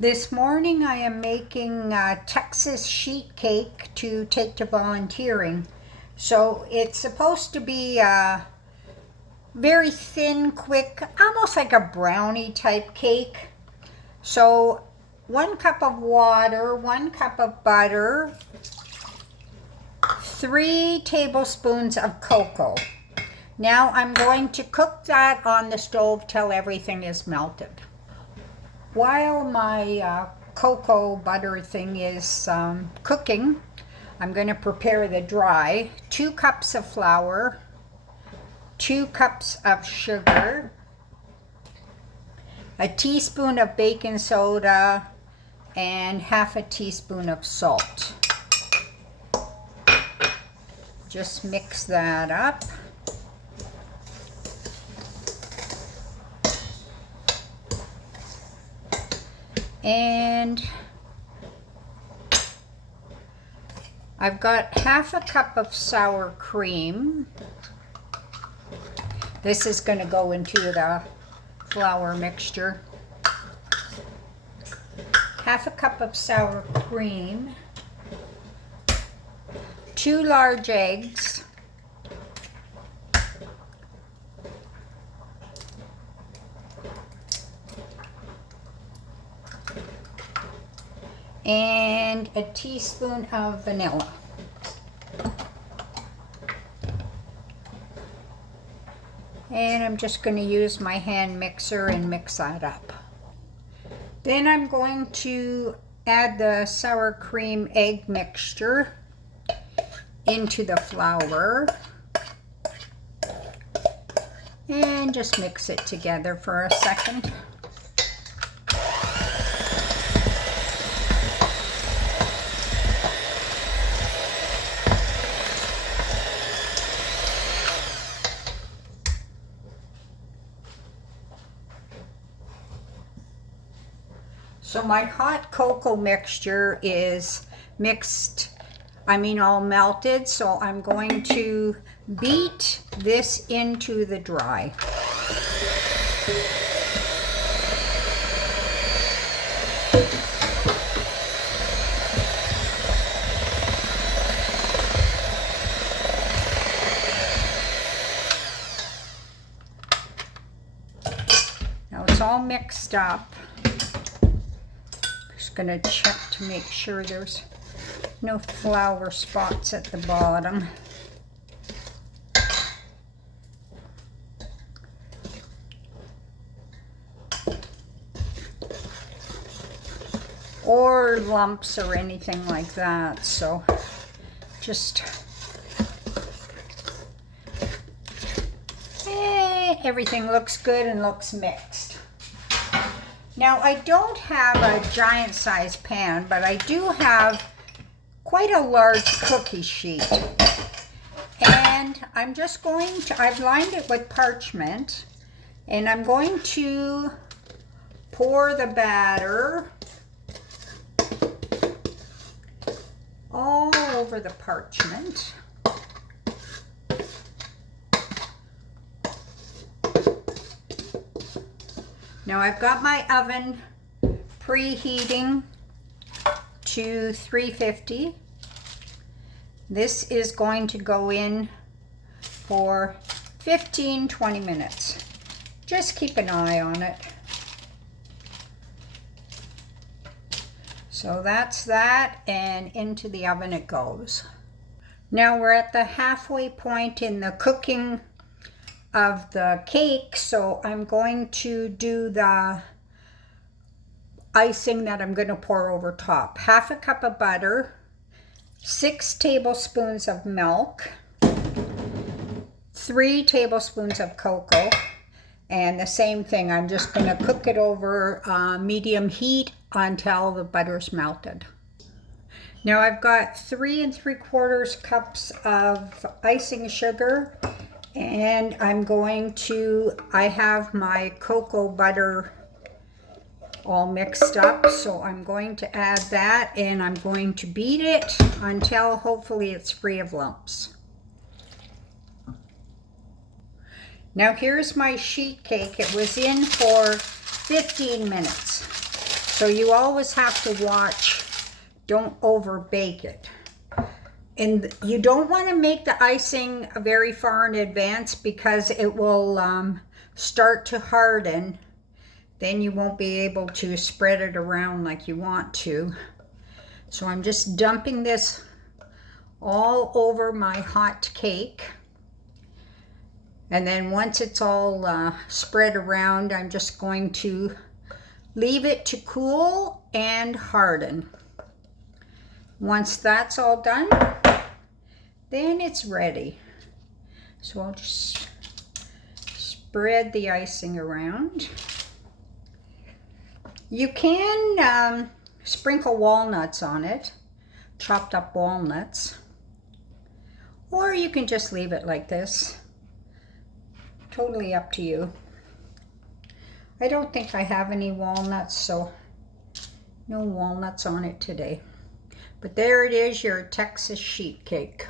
This morning I am making Texas sheet cake to take to volunteering. So it's supposed to be very thin, quick, almost like a brownie type cake. So 1 cup of water, 1 cup of butter, 3 tablespoons of cocoa. Now I'm going to cook that on the stove till everything is melted. While my cocoa butter thing is cooking, I'm going to prepare the dry. 2 cups of flour, 2 cups of sugar, a teaspoon of baking soda, and half a teaspoon of salt. Just mix that up. And I've got half a cup of sour cream. This is going to go into the flour mixture. Half a cup of sour cream, 2 large eggs, and a teaspoon of vanilla. And I'm just going to use my hand mixer and mix that up. Then I'm going to add the sour cream egg mixture into the flour and just mix it together for a second. So my hot cocoa mixture is all melted, so I'm going to beat this into the dry. Now it's all mixed up. Just going to check to make sure there's no flour spots at the bottom. Or lumps or anything like that. So just everything looks good and looks mixed. Now I don't have a giant size pan, but I do have quite a large cookie sheet. And I'm just going to, I've lined it with parchment, and I'm going to pour the batter all over the parchment. Now I've got my oven preheating to 350. This is going to go in for 15-20 minutes. Just keep an eye on it. So that's that, and into the oven it goes. Now we're at the halfway point in the cooking of the cake, so I'm going to do the icing that I'm going to pour over top. Half a cup of butter, 6 tablespoons of milk, 3 tablespoons of cocoa, and the same thing, I'm just going to cook it over medium heat until the butter's melted. Now I've got 3 3/4 cups of icing sugar, and I have my cocoa butter all mixed up, so I'm going to add that, and I'm going to beat it until hopefully it's free of lumps. Now here's my sheet cake. It was in for 15 minutes. So you always have to watch, don't over bake it. And you don't want to make the icing very far in advance because it will start to harden. Then you won't be able to spread it around like you want to. So I'm just dumping this all over my hot cake. And then once it's all spread around, I'm just going to leave it to cool and harden. Once that's all done, then it's ready. So I'll just spread the icing around. You can sprinkle walnuts on it, chopped up walnuts, or you can just leave it like this. Totally up to you. I don't think I have any walnuts, so no walnuts on it today. But there it is, your Texas sheet cake.